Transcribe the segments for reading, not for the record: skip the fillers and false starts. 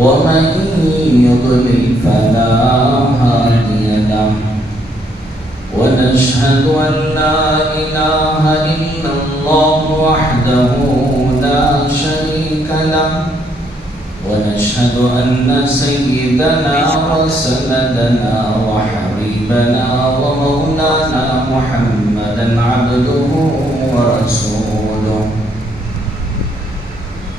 ومن يضلل فلا هادي له ونشهد أن لا إله إلا الله وحده لا شريك له ونشهد أن سيدنا وسندنا وحبيبنا ومولانا محمدا عبده ورسوله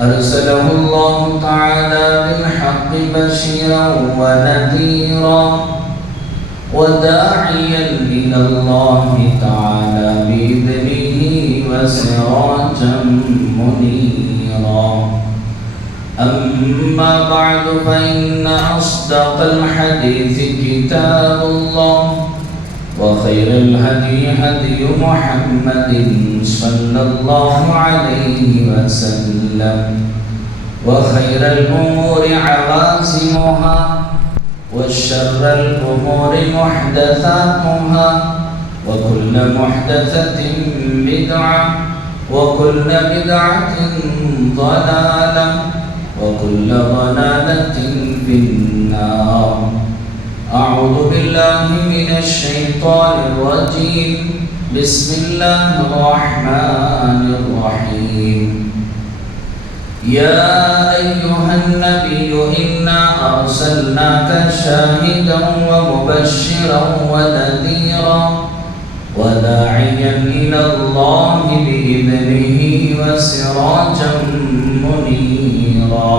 أرسله الله تعالى بالحق بشيرا ونذيرا وداعيا إلى الله تعالى بإذنه وسراجا منيرا أما بعد فإن أصدق الحديث كتاب الله وخير الهدي هدي محمد صلى الله عليه وسلم وخير الأمور عوازمها وشر الأمور محدثاتها وكل محدثة بدعة وكل بدعة ضلالة وكل ضلالة في النار. أعوذ بالله من الشيطان الرجيم. بسم الله الرحمن الرحيم. يا أيها النبي إنا أرسلناك شاهدا ومبشرا ونذيرا وداعيا إلى الله بإذنه وسراجا منيرا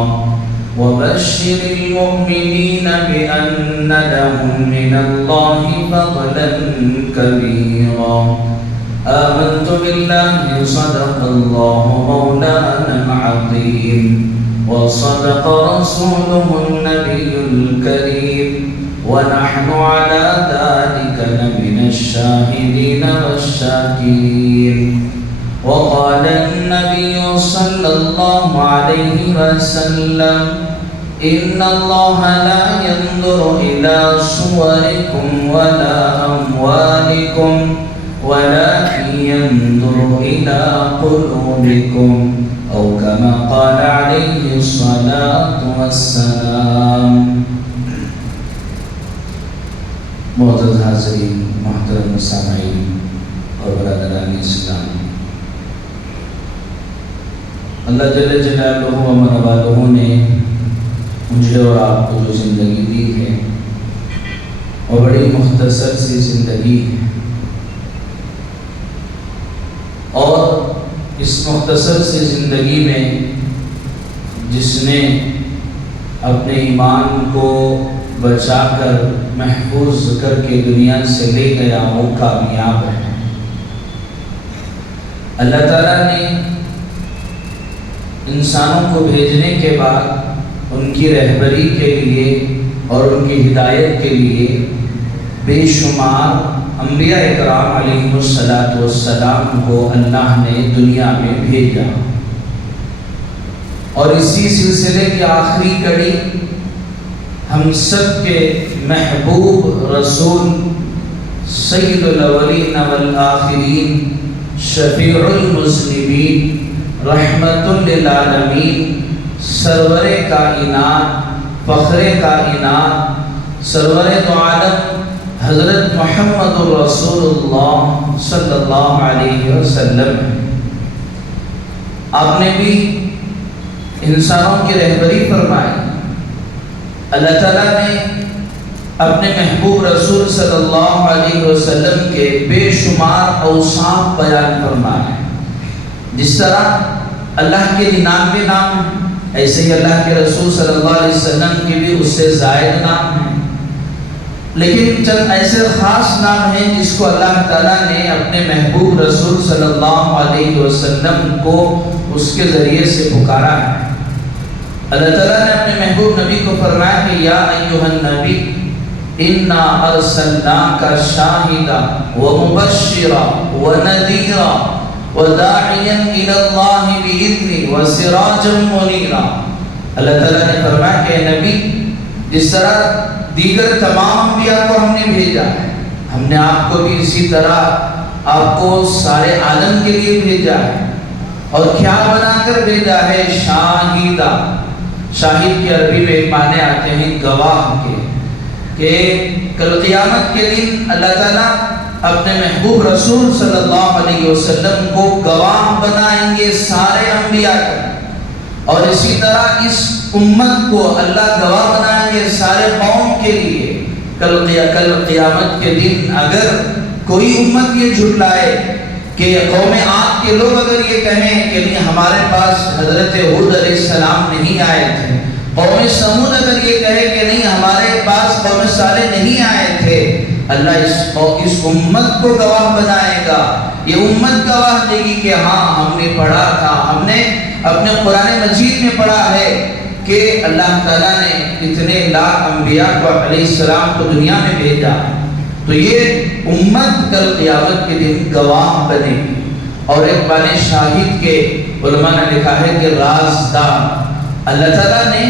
وبشر المؤمنين بأن لهم من الله فضلا كبيرا. آمنت بالله صدق الله مولانا العظيم وصدق رسوله النبي الكريم ونحن على ذلك لمن الشاهدين والشاكرين. وقال النبي صلى الله عليه وسلم إن الله لا ينظر إلى صوركم ولا أموالكم ولكن ينظر إلى قلوبكم أو كما قال عليه الصلاة والسلام. معزز حاضرین، محترم سامعین اور برادران اسلام، اللہ جل جلالہ و من والہ نے مجھے اور آپ کو جو زندگی دی ہے اور بڑی مختصر سی زندگی ہے، اور اس مختصر سی زندگی میں جس نے اپنے ایمان کو بچا کر محفوظ کر کے دنیا سے لے گیا وہ کامیاب ہے۔ اللہ تعالیٰ نے انسانوں کو بھیجنے کے بعد ان کی رہبری کے لیے اور ان کی ہدایت کے لیے بے شمار انبیاء اکرام علیہ السلام کو اللہ نے دنیا میں بھیجا، اور اسی سلسلے کی آخری کڑی ہم سب کے محبوب رسول سید الاولین والآخرین شفیع المذنبین رحمت للعالمین سرور کائنات فخر کائنات سرور دو عالم حضرت محمد رسول اللہ صلی اللہ علیہ وسلم۔ آپ نے بھی انسانوں کی رہبری فرمائی۔ اللہ تعالیٰ نے اپنے محبوب رسول صلی اللہ علیہ وسلم کے بے شمار اوصاف بیان فرمائے۔ جس طرح اللہ کے 99 نام ہیں، ایسے ہی اللہ کے رسول صلی اللہ علیہ وسلم کے بھی اس سے زائد نام ہیں، لیکن چند ایسے خاص نام ہیں جس کو اللہ تعالیٰ نے اپنے محبوب رسول صلی اللہ علیہ وسلم کو اس کے ذریعے سے پکارا ہے۔ اللہ تعالیٰ نے اپنے محبوب نبی کو فرمایا کہ یا ایھا النبی انا ارسلناک شاہدا ومبشرا ونذیرا وداعیا الی اللہ باذنہ وسراجا منیرا۔ اللہ تعالیٰ نے فرمایا کہ نبی، جس طرح دیگر تمام انبیاء کو ہم نے بھیجا ہے، ہم نے آپ کو بھی اسی طرح آپ کو سارے عالم کے لیے بھیجا ہے، اور کیا بنا کر بھیجا ہے؟ شاہدہ، شاہد کے عربی میں ایک معنی آتے ہیں گواہ کے، کہ کل قیامت کے دن اللہ تعالیٰ اپنے محبوب رسول صلی اللہ علیہ وسلم کو گواہ بنائیں گے سارے انبیاء کا، اور اسی طرح اس امت کو اللہ گواہ بنائیں گے سارے قوم کے لیے۔ کل قیامت کے دن اگر کوئی امت یہ جھٹلائے کہ قوم عاد کے لوگ اگر یہ کہیں کہ نہیں ہمارے پاس حضرت ہود علیہ السلام نہیں آئے تھے، قوم سمود اگر یہ کہے کہ نہیں ہمارے پاس قوم صالح نہیں آئے تھے، اللہ اس امت کو گواہ بنائے گا۔ یہ امت گواہ دے گی کہ ہاں ہم نے پڑھا تھا، ہم نے اپنے قرآن مجید میں پڑھا ہے کہ اللہ تعالیٰ نے اتنے لاکھ انبیاء کو علیہ السلام کو دنیا میں بھیجا، تو یہ امت کل قیامت کے دن گواہ بنے گی۔ اور ایک معنی شاہد کے علماء نے لکھا ہے کہ رازدار، اللہ تعالیٰ نے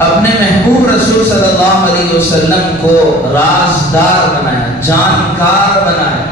اپنے محبوب رسول صلی اللہ علیہ وسلم کو رازدار بنایا، جانکار بنایا۔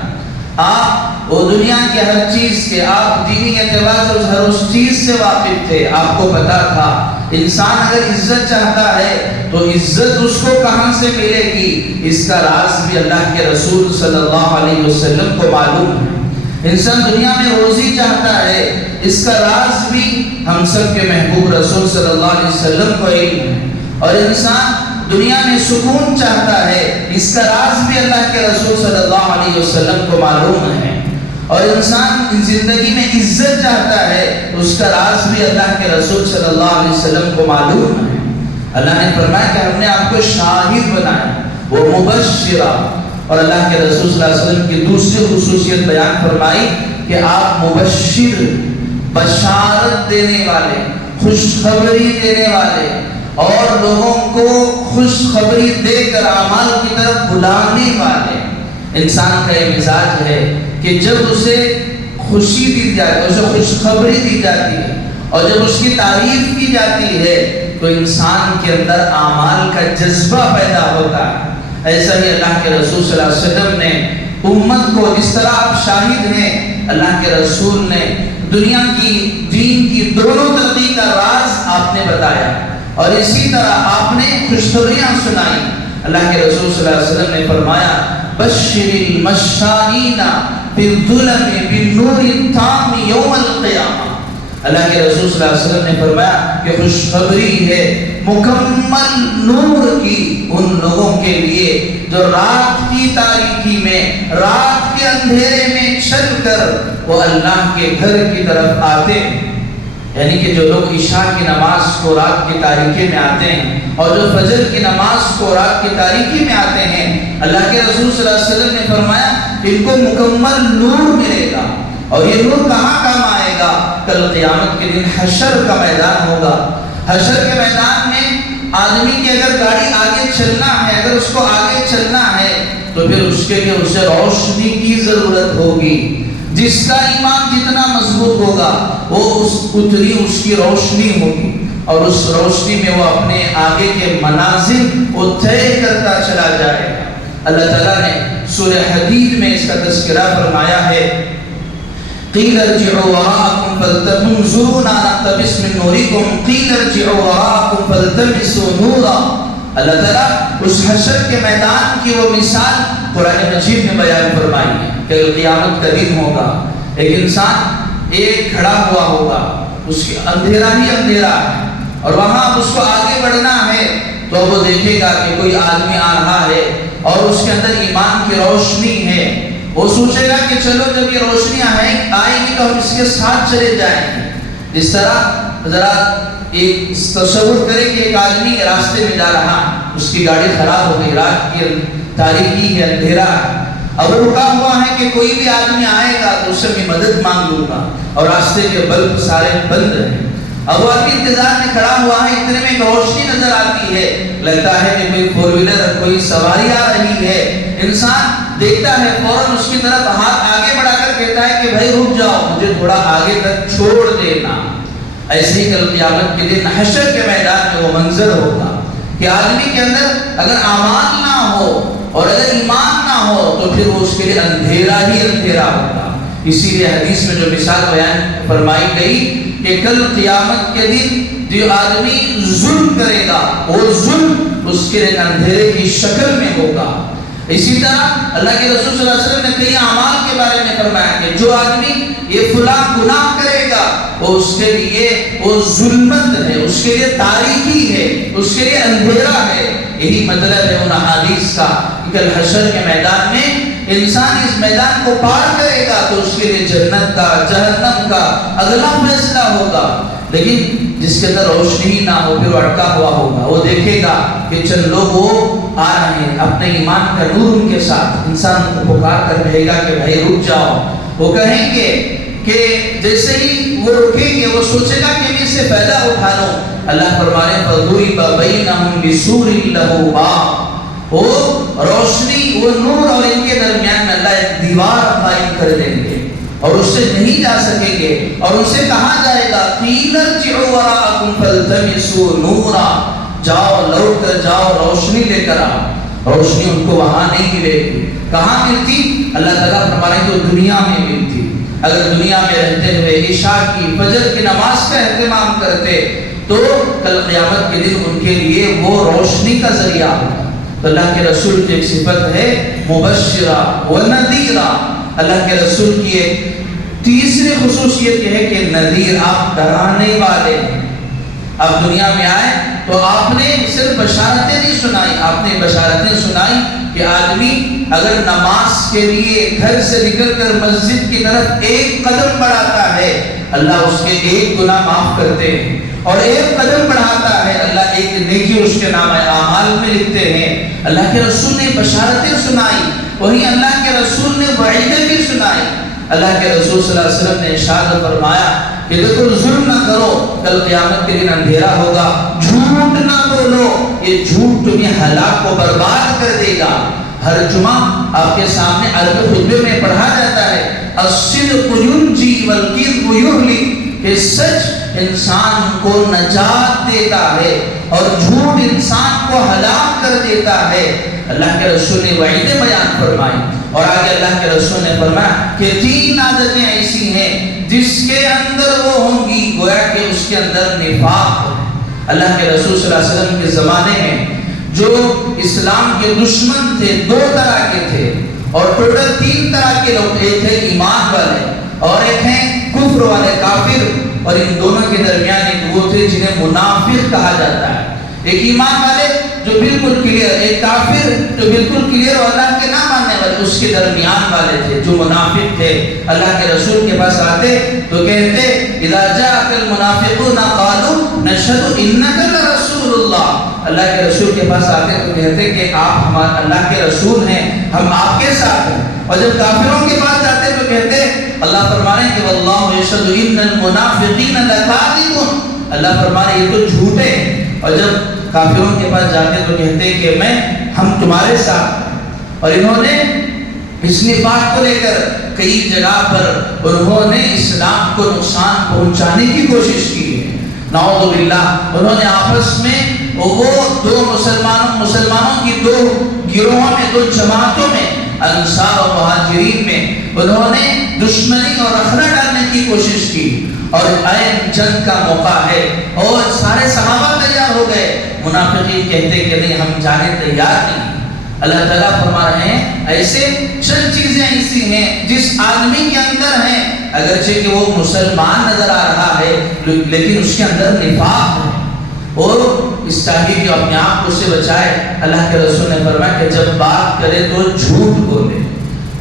آپ وہ دنیا کے ہر چیز کے، آپ دینی اعتبار سے ہر اس چیز سے واقف تھے، آپ کو پتا تھا انسان اگر عزت چاہتا ہے تو عزت اس کو کہاں سے ملے گی، اس کا راز بھی اللہ کے رسول صلی اللہ علیہ وسلم کو معلوم ہے۔ انسان دنیا میں روزی چاہتا ہے، اس کا راز بھی ہم سب کے محبوب رسول صلی اللہ علیہ وسلم کو علم ہے۔ اور انسان دنیا میں سکون چاہتا ہے، اس کا راز بھی اللہ کے رسول صلی اللہ علیہ وسلم کو معلوم ہے۔ اور انسان زندگی میں عزت چاہتا ہے، اس کا راز بھی اللہ کے رسول صلی اللہ علیہ وسلم کو معلوم ہے۔ اللہ نے فرمایا کہ ہم نے آپ کو شاہد بنایا، وہ مبشرہ، اور اللہ کے رسول صلی اللہ علیہ وسلم کی دوسری خصوصیت بیان فرمائی کہ آپ مبشر، بشارت دینے والے، خوشخبری دینے والے، اور لوگوں کو خوشخبری دے کر اعمال کی طرف بلانے والے۔ انسان کا یہ مزاج ہے کہ جب اسے خوشی دی جاتی ہے، اسے خوشخبری دی جاتی ہے، اور جب اس کی تعریف کی جاتی ہے تو انسان کے اندر اعمال کا جذبہ پیدا ہوتا ہے۔ ایسا ہی اللہ کے رسول صلی اللہ علیہ وسلم نے امت کو، جس طرح آپ شاہد ہیں، اللہ کے رسول نے دنیا کی، دین کی دونوں ترقی کا راز آپ نے بتایا، اور اسی طرح آپ نے خوشخبریاں سنائی۔ اللہ کے رسول صلی اللہ علیہ وسلم نے فرمایا بشر المشائین بالظلم بالنور التام یوم القیامہ۔ اللہ کے رسول صلی اللہ علیہ وسلم نے فرمایا کہ خوشخبری ہے مکمل نور کی ان لوگوں کے لیے جو رات کی تاریکی میں، رات کے اندھیرے میں چل کر وہ اللہ کے گھر کی طرف آتے ہیں۔ یعنی کہ جو لوگ عشاء کی نماز کو رات کی تاریکی میں آتے ہیں، اور جو فجر کی نماز کو رات کی تاریکی میں آتے ہیں، اللہ کے رسول صلی اللہ علیہ وسلم نے فرمایا ان کو مکمل نور ملے گا۔ اور یہ نور کہاں کام آئے گا؟ کل قیامت کے دن حشر کا میدان ہوگا۔ حشر کے میدان میں آدمی کی اگر گاڑی آگے چلنا ہے، اگر اس کو آگے چلنا ہے تو پھر اس کے لیے اسے روشنی کی ضرورت ہوگی۔ جس کا ایمان جتنا مضبوط ہوگا وہ اتنی اس کی روشنی ہوگی، اور اس روشنی میں وہ اپنے آگے کے منازل وہ طے کرتا چلا جائے گا۔ اللہ تعالیٰ نے سورہ حدید میں اس کا تذکرہ فرمایا ہے، قیل ارجعوا وراءکم فانظروا نقتبس من نورکم قیل ارجعوا وراءکم فالتمسوا نورا۔ اللہ تعالیٰ اس حشر کے میدان کی وہ مثال قرآن مجید میں بیان فرمائی ہے کہ قیامت کا دن ہوگا، ایک انسان ایک کھڑا ہوا ہوگا، اس کی اندھیرا ہی اندھیرا ہے، اور وہاں اس کو آگے بڑھنا ہے تو وہ دیکھے گا کہ کوئی آدمی آ رہا ہے اور اس کے اندر ایمان کی روشنی ہے۔ وہ سوچے گا کہ چلو جب یہ روشنی آئے گی تو ہم اس کے ساتھ چلے جائیں گے۔ جس طرح ذرا ایک تصور کرے کہ ایک آدمی راستے میں جا رہا، اس کی گاڑی خراب ہو گئی، رات کی تاریکی ہے، اندھیرا ہے، اب رکا ہوا ہے کہ کوئی بھی آدمی آئے گا تو اس سے میں مدد مانگ لوں گا، اور راستے کے بلب سارے بند ہیں۔ اب وہ آدمی انتظار میں کھڑا ہوا ہے، اتنے میں ایک روشنی نظر آتی ہے، لگتا ہے کہ کوئی فور ویلر، کوئی سواری آ رہی ہے۔ انسان دیکھتا ہے، فوراً اس کی طرف ہاتھ آگے بڑھا کر کہتا ہے کہ بھائی رک جاؤ، مجھے تھوڑا آگے تک چھوڑ دینا۔ ایسے ہی کل قیامت کے دن حشر کے میدان میں وہ منظر ہوگا کہ آدمی کے اندر اگر اعمال نہ ہو اور اگر ایمان نہ ہو تو پھر وہ اس کے لیے اندھیرا ہی اندھیرا ہوگا۔ اسی لیے حدیث میں جو مثال بیان فرمائی گئی کہ کل قیامت کے دن جو آدمی ظلم کرے گا وہ ظلم اس کے لیے اندھیرے کی شکل میں ہوگا۔ اسی طرح اللہ کے رسول صلی اللہ علیہ وسلم نے کئی اعمال کے بارے میں فرمایا کہ جو آدمی یہ فلاں گناہ کرے گا وہ اس کے لیے وہ ظلمت ہے، اس کے لیے تاریکی ہے، اس کے لیے اندھیرا ہے۔ یہی مطلب ہے ان احادیث کا کہ کل حشر کے میدان میں انسان اس میدان کو پار کرے گا تو اس کے لیے جنت کا جہنم کا اگلا فیصلہ ہوگا، لیکن جس کے اندر روشنی نہ ہو پھر اٹکا ہوا ہوگا، وہ دیکھے گا کہ چند لوگ وہ آ رہے ہیں اپنے ایمان کا نور ان کے ساتھ، انسان کو پکار کر کہے گا کہ بھائی رک جاؤ، وہ کہیں گے کہ جیسے ہی وہ رکیں گے وہ سوچے گا کہ میں اس سے فائدہ اٹھا لوں۔ اللہ فرمانے فَضُرِبَ بَيْنَهُمْ بِسُورٍ لَهُ بَابٌ، وہ روشنی وہ نور اور ان کے درمیان میں اللہ ایک دیوار قائم کر دیں گے اور اس سے نہیں جا سکیں گے، اور ان سے کہا جائے گا قِيلَ ارْجِعُوا وَرَاءَكُمْ فَالْتَمِسُوا نُورًا، جاؤ لوٹ کر جاؤ روشنی لے کر آؤ۔ روشنی ان کو وہاں نہیں ملے گی، کہاں ملتی؟ اللہ تعالیٰ فرمانے کو دنیا میں ملتی۔ اگر دنیا میں رہتے ہوئے عشاء کی فجر کی نماز کا اہتمام کرتے تو کل قیامت کے دن ان کے لیے وہ روشنی کا ذریعہ ہوگا۔ تو اللہ کے رسول کی ایک صفت ہے مبشرہ و نذیرہ۔ اللہ کے رسول کی ایک تیسری خصوصیت یہ ہے کہ نذیر، آپ ڈرانے والے ہیں۔ آپ دنیا میں آئے تو آپ نے صرف بشارتیں نہیں سنائی، آپ نے بشارتیں سنائی کہ آدمی اگر نماز کے لیے گھر سے نکل کر مسجد کی طرف ایک قدم بڑھاتا ہے اللہ اس کے ایک گناہ معاف کرتے ہیں، اور ایک قدم بڑھاتا ہے اللہ ایک نیکی اس کے نام اعمال میں لکھتے ہیں۔ اللہ کے رسول نے بشارتیں سنائی، وہیں اللہ کے رسول نے وعیدیں بھی سنائی۔ اللہ کے رسول صلی اللہ علیہ وسلم نے ارشاد فرمایا کہ دیکھو ظلم نہ کرو، کل قیامت کے دن اندھیرا ہوگا، جھوٹ نہ بولو، یہ جھوٹ تمہیں ہلاک و برباد کر دے گا۔ ہر جمعہ آپ کے سامنے عربی خطبے میں پڑھا جاتا ہے الصدق ینجی والکذب یہلک، کہ سچ انسان کو نجات دیتا ہے اور جھوٹ انسان کو ہلاک کر دیتا ہے۔ اللہ کے رسول نے وعیدیں بیان فرمائی، اور آگے اللہ کے رسول نے فرمایا کہ 3 عادتیں ایسی ہیں جس کے اندر وہ ہوں گی گویا کہ اس کے اندر نفاق ہے۔ اللہ کے رسول صلی اللہ علیہ وسلم کے زمانے میں جو اسلام کے دشمن تھے 2 طرح کے تھے، اور ٹوٹل 3 طرح کے لوگ، ایک ہے ایمان والے اور ایک ہیں کفر والے کافر، اور ان دونوں کے درمیان ایک وہ تھے جنہیں منافق کہا جاتا ہے۔ ایک ایمان والے جو بالکل کلیئر، ایک کافر جو بالکل کلیئر اور اللہ کے نہ ماننے والے، اس کے درمیان والے تھے جو منافق تھے۔ اللہ کے رسول کے پاس آتے تو کہتے اذا جاءك المنافقون قالوا نشهد انك لرسول اللہ، اللہ کے رسول کے پاس آتے تو کہتے کہ آپ ہمارے اللہ کے رسول ہیں، ہم آپ کے ساتھ ہیں۔ اور جب کافروں کے پاس جاتے تو کہتے اللہ فرمانے کہ واللہ یشهد ان المنافقین لکاذبون، اللہ فرمانے یہ تو جھوٹے ہیں۔ اور جب کافروں کے پاس جاتے تو کہتے کہ ہم تمہارے ساتھ۔ اور انہوں نے اس نفاق کو لے کر کئی جگہ پر انہوں نے اسلام کو نقصان پہنچانے کی کوشش کی ہے، نعوذ باللہ۔ انہوں نے آپس میں وہ 2 مسلمانوں کی 2 گروہوں میں 2 جماعتوں میں انصار اور مہاجرین میں انہوں نے دشمنی اور رخنہ ڈالنے کی کوشش کی، اور عین جنگ کا موقع ہے اور سارے صحابہ تیار ہو گئے، منافقین کہتے کہ نہیں ہم جانے تیار نہیں۔ اللہ تعالیٰ فرما رہے ہیں ایسے چند چیزیں ایسی ہیں جس آدمی کے اندر ہیں، اگرچہ کہ وہ مسلمان نظر آ رہا ہے لیکن اس کے اندر نفاق ہے، اور اس چاہیے کہ اپنے آپ کو سے بچائے۔ اللہ کے رسول نے فرمایا کہ جب بات کرے تو جھوٹ بولے،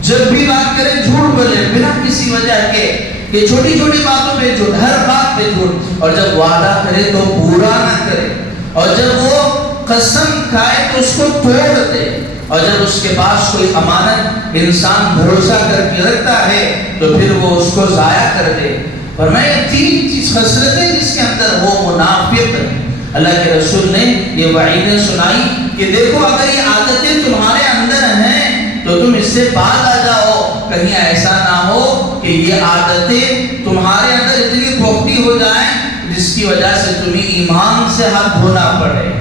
جب بھی بات کرے جھوٹ بولے بنا کسی وجہ کے، کہ چھوٹی چھوٹی باتوں پہ جھوٹ، ہر بات پہ جھوٹ، اور جب وعدہ کرے تو پورا نہ کرے، اور جب وہ قسم کھائے تو اس کو توڑ دے، اور جب اس کے پاس کوئی امانت انسان بھروسہ کر کے رکھتا ہے تو پھر وہ اس کو ضائع کر دے۔ فرمایا 3 چیز خصلتیں جس کے اندر وہ منافق ہے۔ اللہ کے رسول نے یہ وعیدیں سنائی کہ دیکھو اگر یہ عادتیں تمہارے اندر ہیں تو تم اس سے باز آ جاؤ، کہیں ایسا نہ ہو کہ یہ عادتیں تمہارے اندر اتنی پختہ ہو جائیں جس کی وجہ سے تمہیں ایمان سے ہاتھ دھونا پڑے۔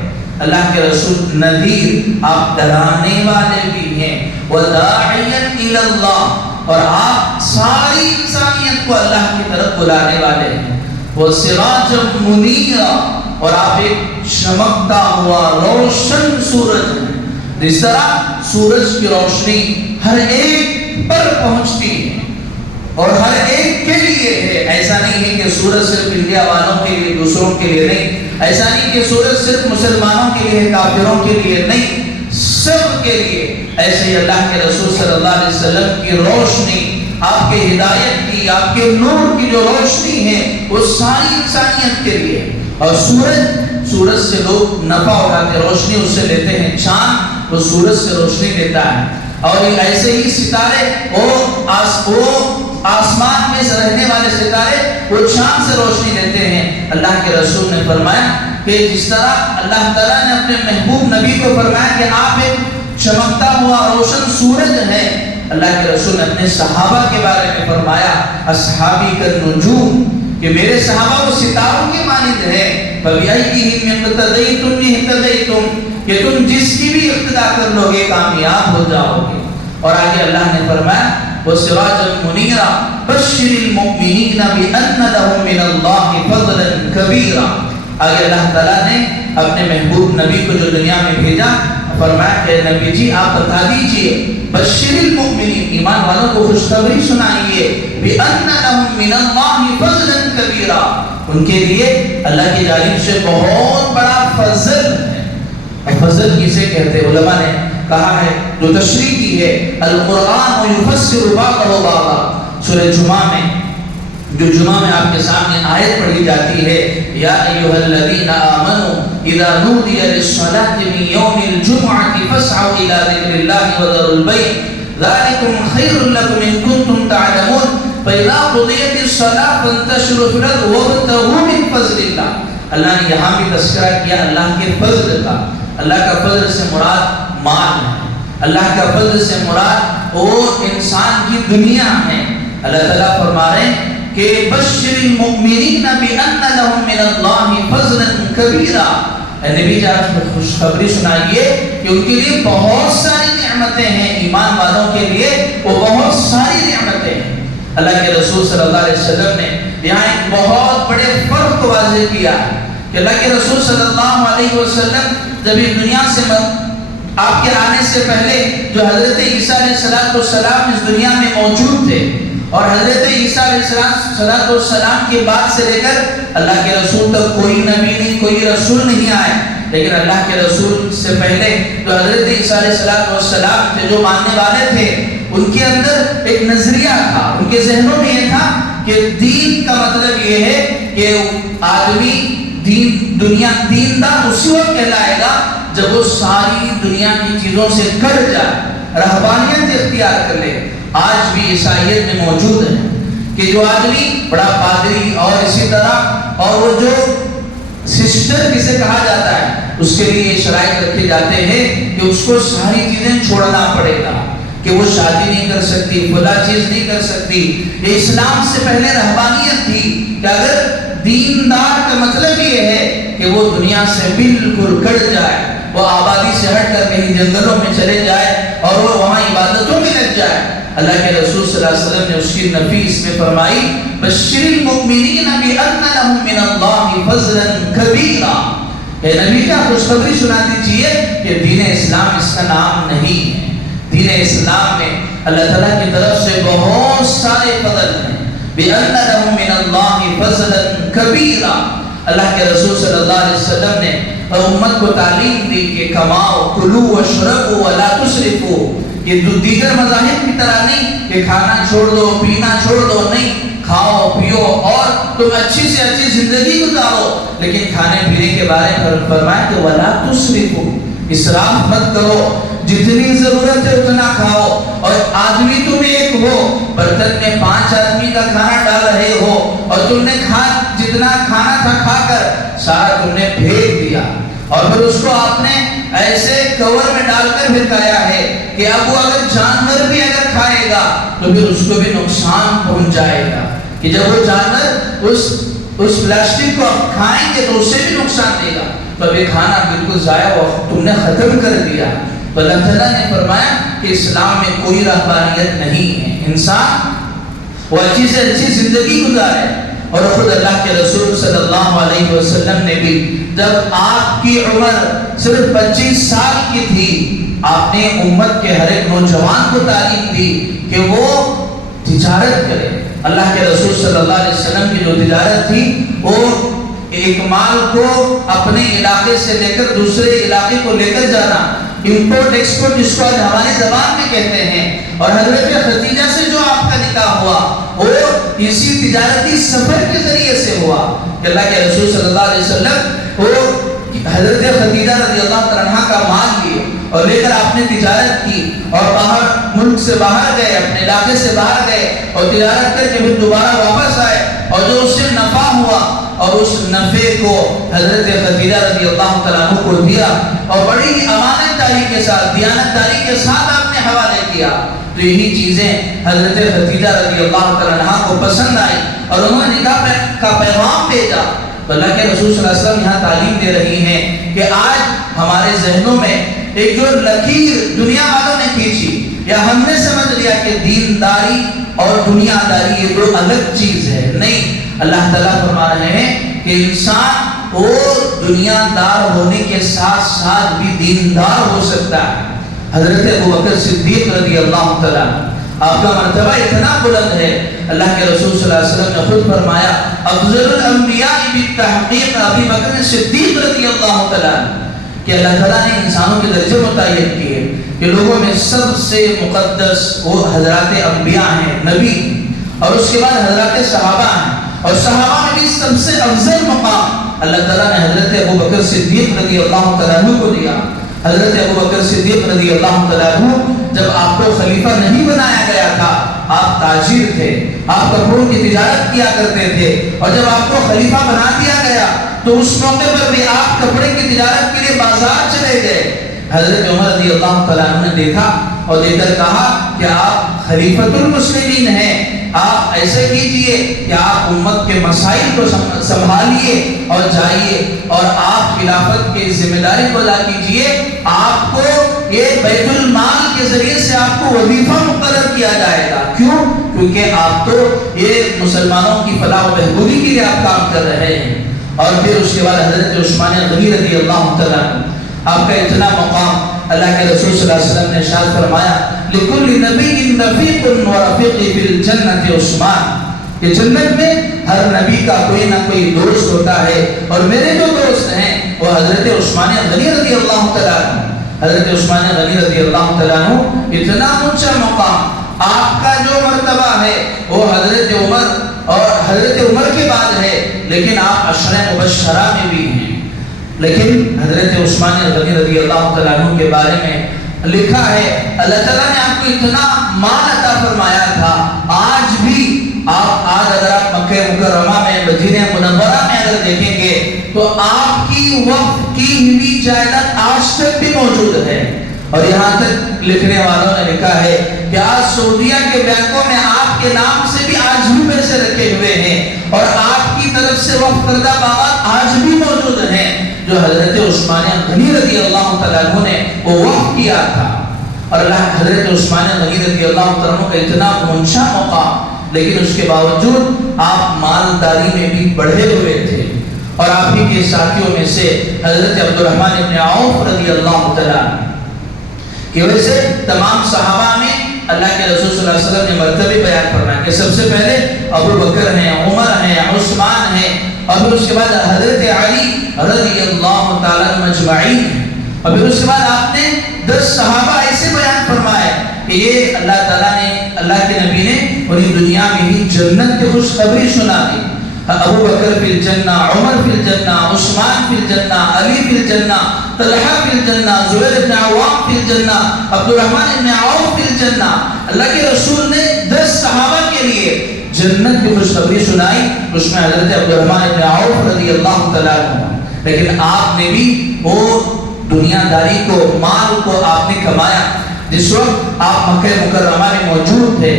اللہ کے رسول نذیر، آپ ڈرانے والے بھی ہیں، وَدَاعِيًا إِلَى اللَّهِ، اور آپ ساری انسانیت کو اللہ کی طرف بلانے والے ہیں۔ وَسِرَاجًا مُنِيرًا، اور آپ ایک چمکتا ہوا روشن سورج ہیں۔ جس طرح سورج کی روشنی ہر ایک پر پہنچتی ہے اور ہر ایک کے لیے ہے، ایسا نہیں ہے کہ سورج صرف انڈیا والوں کے لیے، دوسروں کے لیے نہیں، ایسا نہیں کہ سورج صرف مسلمانوں کے لیے، کافروں کے لیے نہیں، سب کے لیے۔ ایسے ہی اللہ کے رسول صلی اللہ علیہ وسلم کی روشنی، آپ کے ہدایت کی، آپ کے نور کی جو روشنی ہے وہ ساری انسانیت کے لیے۔ اور سورج سے لوگ نفع اٹھاتے، روشنی اس سے لیتے ہیں۔ چاند وہ سورج سے روشنی لیتا ہے، اور ایسے ہی ستارے وہ آسمان میں رہنے والے ستارے وہ چاند سے روشنی لیتے ہیں۔ اللہ کے رسول نے فرمایا کہ جس طرح اللہ تعالیٰ نے اپنے محبوب نبی کو فرمایا کہ آپ ایک چمکتا ہوا روشن سورج ہیں، اللہ کے رسول نے اپنے صحابہ کے بارے میں فرمایا اصحابی کالنجوم، کہ میرے صحابہ وہ ستاروں کے مانند ہیں، فَبِأَيِّهِمْ اقْتَدَيْتُمْ اهْتَدَيْتُمْ، کہ تم جس کی بھی اقتدا کر لو گے کامیاب ہو جاؤ گے۔ اور آگے اللہ نے فرمایا وَسِرَاجًا مُنِيرًا بَشِّرِ الْمُؤْمِنِينَ بِأَنَّ لَهُم مِّنَ اللَّهِ فَضْلًا كَبِيرًا۔ آگے اللہ تعالیٰ نے اپنے محبوب نبی کو جو دنیا میں بھیجا فرمایا کہ نبی جی آپ بتا دیجئے بشر المؤمنین، ایمان والوں کو خوشخبری سنائیے، بِأَنَّ لَهُم مِّنَ اللَّهِ فَضْلًا كَبِيرًا، ان کے لیے اللہ کی جانب سے بہت بڑا فضل ہے۔ فضل کسے کہتے ہیں؟ علماء نے کہا ہے، جو تشریح کی ہے، القرآن یفسر بعضہ بعضا، سورہ جمعہ میں جو جمعہ میں آپ کے سامنے آیت پڑھی جاتی ہے، یا ایھا الذین آمنوا اذا نودی للصلاۃ من یوم الجمعۃ فاسعوا الی ذکر اللہ وذروا البیع ذلکم خیر لکم ان کنتم تعلمون فاذا قضیت الصلاۃ فانتشروا فی الارض وابتغوا من فضل اللہ۔ اللہ نے یہاں بھی تذکرہ کیا اللہ کے فضل کا۔ اللہ کا فضل سے مراد مال ہے، اللہ کا فضل سے مراد وہ انسان کی دنیا ہے۔ اللہ تعالیٰ فرما رہے ہیں کہ بشر المؤمنین بأن لهم من اللہ فضلا کبیرا، نبی جی آپ خوشخبری سنائیے کہ ان کے لیے بہت ساری نعمتیں ہیں، ایمان والوں کے لیے وہ بہت ساری نعمتیں ہیں۔ اللہ کے رسول صلی اللہ علیہ وسلم نے یہاں ایک بہت بڑے فرق کو واضح کیا کہ اللہ کے رسول صلی اللہ علیہ وسلم جب اس دنیا سے آپ کے آنے سے پہلے جو حضرت عیسیٰ علیہ السلام اس دنیا میں موجود تھے، اور حضرت عیسیٰ علیہ السلام کے بعد سے لے کر اللہ کے رسول تک کوئی نبی نہیں، کوئی رسول نہیں آئے، لیکن اللہ کے رسول سے پہلے جو حضرت عیسیٰ علیہ السلام تھے، جو ماننے والے تھے، ان کے اندر ایک نظریہ تھا، ان کے ذہنوں میں یہ تھا کہ دین کا مطلب یہ ہے کہ آدمی دیندار اسی وقت کہلائے گا جب وہ ساری دنیا کی چیزوں سے کٹ جائے، رہبانیت اختیار کر لے۔ آج بھی عیسائیت میں موجود ہے کہ جو آدمی بڑا پادری اور اسی طرح اور وہ جو سسٹر جسے کہا جاتا ہے، اس کے لیے شرائط رکھے جاتے ہیں کہ اس کو ساری چیزیں چھوڑنا پڑے گا، کہ وہ شادی نہیں کر سکتی، بلا چیز نہیں کر سکتی۔ یہ اسلام سے پہلے رہبانیت تھی کہ اگر دیندار کا مطلب یہ ہے کہ وہ دنیا سے بالکل کٹ جائے، وہ آبادی سے ہٹ کر کہیں جنگلوں میں چلے جائے اور وہ وہاں عبادتوں میں لگ جائے۔ اللہ کے رسول صلی اللہ علیہ وسلم نے اس کی نفیس میں فرمائی بشر المؤمنین بأن لهم من اللہ فضلا کبیرا، اے نبی کا خوشخبری سنا دیجئے کہ دین اسلام اس کا نام نہیں ہے۔ دین اسلام میں اللہ تعالیٰ کی طرف سے بہت سارے فضل ہیں، بأن لهم من اللہ فضلا کبیرا۔ اللہ کے رسول صلی اللہ علیہ وسلم نے امت کو تعلیم دی کہ کماؤ، کلو واشربوا ولا تسرفوا، یہ دیگر مذاہب کی طرح نہیں کہ کھانا چھوڑ دو، پینا چھوڑ دو، نہیں، کھاؤ پیو اور تم اچھی سے اچھی زندگی گزارو، لیکن کھانے پینے کے بارے میں فرمایا کہ ولا تسرفوا، اسراف مت کرو، جتنی ضرورت ہے اتنا کھاؤ۔ اور آدمی تم ایک ہو، برتن میں 5 آدمی کا کھانا ڈال رہے ہو اور تم نے جتنا کھانا تھا کھا کر سارا تم نے پھینک دیا، اور پھر اس کو آپ نے ایسے کور میں ڈال کر بھرکایا ہے کہ اب وہ اگر جانور بھی اگر کھائے گا تو پھر اس کو بھی نقصان پہنچ جائے گا، کہ جب وہ جانور اس پلاسٹک کو کھائیں گے تو اسے بھی نقصان دے گا، تو اب یہ کھانا بالکل ضائع ہوا، تم نے ختم کر دیا۔ تو اللہ تعالیٰ نے فرمایا کہ اسلام میں کوئی رہبانیت نہیں ہے، انسان وہ اچھی سے اچھی زندگی گزارے، اور خود اللہ کے رسول صلی اللہ علیہ وسلم نے بھی جب آپ کی عمر صرف 25 سال کی تھی، آپ نے امت کے ہر ایک نوجوان کو تعلیم دی کہ وہ تجارت کرے۔ اللہ کے رسول صلی اللہ علیہ وسلم کی جو تجارت تھی وہ ایک مال کو اپنے علاقے سے لے کر دوسرے علاقے کو لے کر جانا، امپورٹ ایکسپورٹ جس کو ہماری زبان میں کہتے ہیں۔ اور حضرت خدیجہ سے جو آپ کا نکاح ہوا وہ اسی تجارتی سفر کے ذریعے سے ہوا کہ اللہ کے رسول صلی اللہ علیہ وسلم وہ حضرت خدیجہ رضی اللہ عنہا کا مال لیے اور لے کر آپ نے تجارت کی اور باہر ملک سے باہر گئے، اپنے علاقے سے باہر گئے اور تجارت کر کے پھر دوبارہ واپس آئے، اور جو اس سے نفع ہوا اور اس نفع کو حضرت خدیجہ رضی اللہ عنہ کو دیا اور بڑی ہی امانت داری کے ساتھ، دیانت داری کے ساتھ آپ نے حوالے کیا۔ تو یہی چیزیں حضرت خدیجہ رضی اللہ عنہ کو پسند آئی اور انہوں نے نکاح کا پیغام بھیجا۔ تو اللہ کے رسول صلی اللہ علیہ وسلم یہاں تعلیم دے رہی ہیں کہ آج ہمارے ذہنوں میں ایک جو لکیر دنیا والوں نے کھینچی یا ہم نے سمجھ لیا کہ دینداری اور دنیا داری یہ دو الگ چیز ہے، نہیں، اللہ تعالیٰ فرما رہے ہیں کہ انسان وہ دنیا دار ہونے کے ساتھ ساتھ بھی دیندار ہو سکتا ہے۔ حضرت ابوبکر صدیق رضی اللہ تعالیٰ، آپ کا مرتبہ اتنا بلند ہے، اللہ کے رسول صلی اللہ علیہ وسلم نے خود فرمایا افضل الانبیاء بالتحقیق ابی بکر صدیق رضی اللہ تعالیٰ، کہ اللہ تعالیٰ نے انسانوں کے درجے متعین کیے کہ لوگوں میں سب سے مقدس وہ حضرات انبیاء ہیں، نبی، اور اس کے بعد حضرات صحابہ ہیں، اور صحابہ میں بھی سب سے افضل مقام اللہ تعالیٰ نے حضرت ابوبکر صدیق رضی اللہ تعالیٰ عنہ کو دیا۔ حضرت ابوبکر صدیق رضی اللہ تعالیٰ عنہ جب آپ کو خلیفہ نہیں بنایا گیا تھا، آپ تاجر تھے، آپ کپڑوں کی تجارت کیا کرتے تھے، اور جب آپ کو خلیفہ بنا دیا گیا تو اس موقع پر بھی آپ کپڑے کی تجارت کے لیے بازار چلے گئے۔ حضرت عمر رضی اللہ تعالیٰ عنہ نے دیکھا اور دیکھ کر کہا کہ آپ خلیفۃ المسلمین ہیں، آپ ایسے کیجئے کہ آپ امت کے مسائل کو سنبھالیے اور جائیے اور آپ خلافت کی ذمہ داری کو ادا کیجئے، آپ کو یہ بیت المال کے ذریعے سے آپ کو وظیفہ مقرر کیا جائے گا۔ کیوں؟ کیونکہ آپ تو یہ مسلمانوں کی فلاح و بہبودی کے لیے آپ کام کر رہے ہیں۔ اور پھر اس کے بعد حضرت عثمان غنی رضی اللہ تعالیٰ عنہ، آپ کا اتنا مقام، اللہ کے رسول صلی اللہ علیہ وسلم نے ارشاد فرمایا لِكُلِّ نَبِيٍّ رَفِيقٌ وَرَفِيقِي فِي الْجَنَّةِ عثمان، کہ جنت میں ہر نبی کا کوئی نہ کوئی دوست ہوتا ہے اور میرے جو دوست ہیں وہ حضرت عثمان غنی رضی اللہ تعالیٰ عنہ۔ حضرت عثمان غنی رضی اللہ تعالیٰ عنہ اتنا اونچا مقام، آپ کا جو مرتبہ ہے وہ حضرت عمر اور حضرت عمر کے بعد ہے، لیکن آپ عشرہ مبشرہ میں بھی ہیں۔ لیکن حضرت عثمان غنی رضی اللہ تعالیٰ عنہ کے بارے میں لکھا ہے اللہ تعالیٰ نے آپ کو اتنا مال عطا فرمایا تھا، آج بھی آج اگر آپ مکہ مکرمہ میں مدینہ منورہ میں اگر دیکھیں گے تو آپ کی وقت کی ہوئی جائیداد آج تک بھی موجود ہے۔ اور یہاں تک لکھنے والوں نے لکھا ہے کہ آج سعودیہ کے بینکوں میں آپ کے نام سے بھی آج بھی پیسے رکھے ہوئے ہیں اور آپ کی طرف سے وقف کردہ باغات آج بھی موجود ہیں جو حضرت عثمان غنی رضی اللہ تعالیٰ عنہ نے وہ وقف کیا تھا۔ اور اللہ حضرت عثمان غنی رضی اللہ تعالیٰ عنہ کا اتنا اونچا مقام، لیکن اس کے باوجود آپ مالداری میں بھی بڑھے ہوئے تھے۔ اور آپ ہی کے ساتھیوں میں سے حضرت عبدالرحمن ابن عوف رضی اللہ تعالیٰ عنہ کہ ویسے تمام صحابہ میں اللہ کے رسول صلی اللہ علیہ وسلم نے مرتبے بیان فرمایا کہ سب سے پہلے ابو بکر ہیں، عمر ہیں، عثمان ہیں، اور پھر اس کے بعد حضرت علی رضی اللہ تعالیٰ عنہ مجمعین ہیں، اور پھر اس کے بعد آپ نے 10 صحابہ ایسے بیان فرمائے کہ یہ اللہ تعالیٰ نے، اللہ کے نبی نے انہیں دنیا میں ہی جنت کی خوشخبری سنا دی۔ ابو بکر فی الجنہ، عمر فی الجنہ، عثمان فی الجنہ، علی فی الجنہ، طلحہ فی الجنہ، زبیر بن عوام فی الجنہ، عبدالرحمن بن عوف فی الجنہ۔ اللہ کے رسول نے 10 صحابہ کے لیے جنت کی خوشخبری سنائی، اس میں حضرت عبدالرحمن بن عوف رضی اللہ تعالیٰ عنہ۔ لیکن آپ نے بھی وہ دنیا داری کو، مال کو آپ نے کمایا۔ جس وقت آپ مکہ مکرمہ میں موجود تھے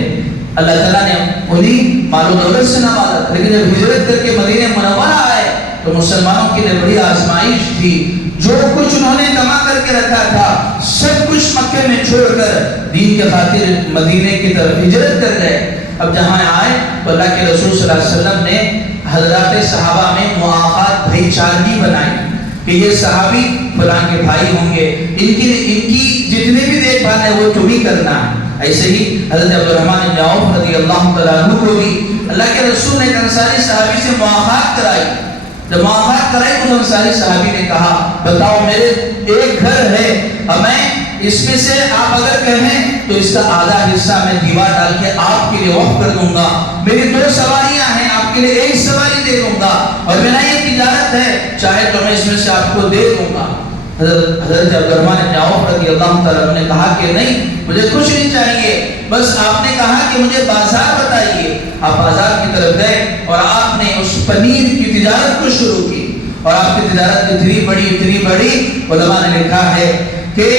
اللہ تعالیٰ نے انہیں مال و دولت سے نوازا، لیکن جب ہجرت کر کے مدینہ منورہ آئے تو مسلمانوں کے لیے بڑی آزمائش تھی۔ جو کچھ انہوں نے کما کر کے رکھا تھا سب کچھ مکے میں چھوڑ کر دین کے خاطر مدینے کی طرف ہجرت کر گئے۔ اب جہاں آئے تو اللہ کے رسول صلی اللہ علیہ وسلم نے حضرات صحابہ میں مواقعات بھائی چارگی بنائی کہ یہ صحابی فلاں کے بھائی ہوں گے، ان کی جتنے بھی دیکھ بھال ہے وہ تمہیں کرنا ہے۔ ایسے ہی حضرت عبدالرحمن بن عوف رضی اللہ تعالیٰ عنہ کو بھی اللہ کے رسول نے ایک انصاری صحابی سے مواقعات کرائی۔ جب مواقعات کرائی تو انصاری صحابی نے کہا بتاؤ میرے ایک گھر ہے اور میں اس میں سے آپ اگر کہیں تو اس کا آدھا حصہ میں دیوار ڈال کے آپ کے لیے وقف کر دوں گا، میری 2 سواریاں ہیں آپ کے لیے 1 سواری دے دوں گا، اور میرا یہ تجارت ہے چاہے تو میں اس میں سے آپ کو دے دوں گا۔ حضرت عبدالرحمن بن عوف رضی اللہ تعالیٰ عنہ نے کہا کہ نہیں، مجھے کچھ نہیں چاہیے، بس آپ نے کہا کہ مجھے بازار بتائیے۔ آپ بازار کی طرف گئے اور آپ نے اس پنیر کی تجارت کو شروع کی، اور آپ کی تجارت اتنی بڑی علماء نے لکھا ہے کہ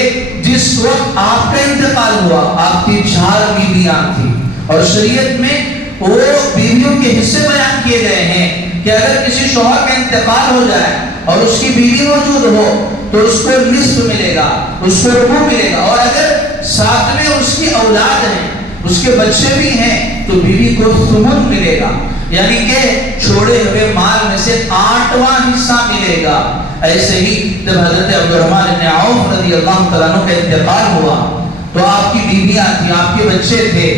جس وقت آپ کا انتقال ہوا آپ کی 4 بیویاں تھیں، اور شریعت میں وہ بیویوں کے حصے بیان کیے گئے ہیں کہ اگر کسی شوہر کا انتقال ہو جائے اور اس کی بیوی موجود ہو تو اس کو نصف ملے گا، اس کو ربع ملے گا، اور اگر ساتھ میں اس کی اولاد ہیں، اس کے بچے بھی ہیں تو بیوی کو ثمن ملے گا، یعنی کہ چھوڑے ہوئے مال میں سے 8واں حصہ ملے گا۔ ایسے ہی جب حضرت عبدالرحمن بن عوف رضی اللہ تعالیٰ عنہ کا انتقال ہوا تو آپ کی بیویاں تھیں، آپ کے بچے تھے،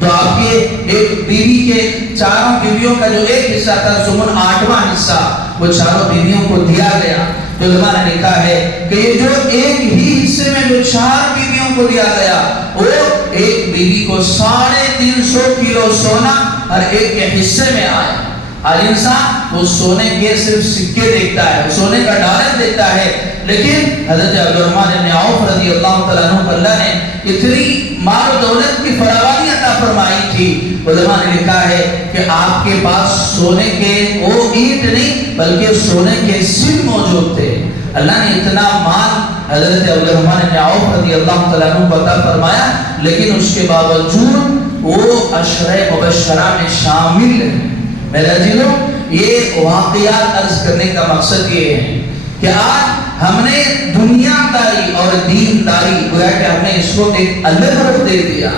تو آپ کے ایک بیوی کے 4 بیویوں کا جو ایک حصہ تھا ثمن 8واں حصہ وہ 4 بیویوں کو دیا گیا۔ تو علماء نے لکھا ہے کہ یہ جو ایک ہی حصے میں جو 4 بیویوں کو دیا گیا وہ ایک بیوی کو 350 کلو سونا ہر ایک کے حصے میں آیا۔ آج انسان وہ سونے کے صرف سکے دیکھتا ہے، سونے کا ڈالر دیکھتا ہے، لیکن حضرت عبدالرحمن بن عوف رضی اللہ تعالیٰ عنہ کو اللہ نے اتنی مال و دولت کی فراوانی عطا فرمائی تھی۔ علماء نے لکھا ہے کہ آپ کے پاس سونے کے وہ اینٹ نہیں بلکہ سونے کے سن موجود تھے۔ اللہ نے اتنا مال حضرت عبدالرحمن بن عوف رضی اللہ تعالیٰ عنہ کو عطا فرمایا، لیکن اس کے باوجود وہ عشرہ مبشرہ میں شامل ہیں۔ میرے عزیزوں، یہ واقعات عرض کرنے کا مقصد یہ ہے کہ آج ہم نے دنیا داری اور دین داری گویا کہ ہم نے اس کو ایک الگ رخ دے دیا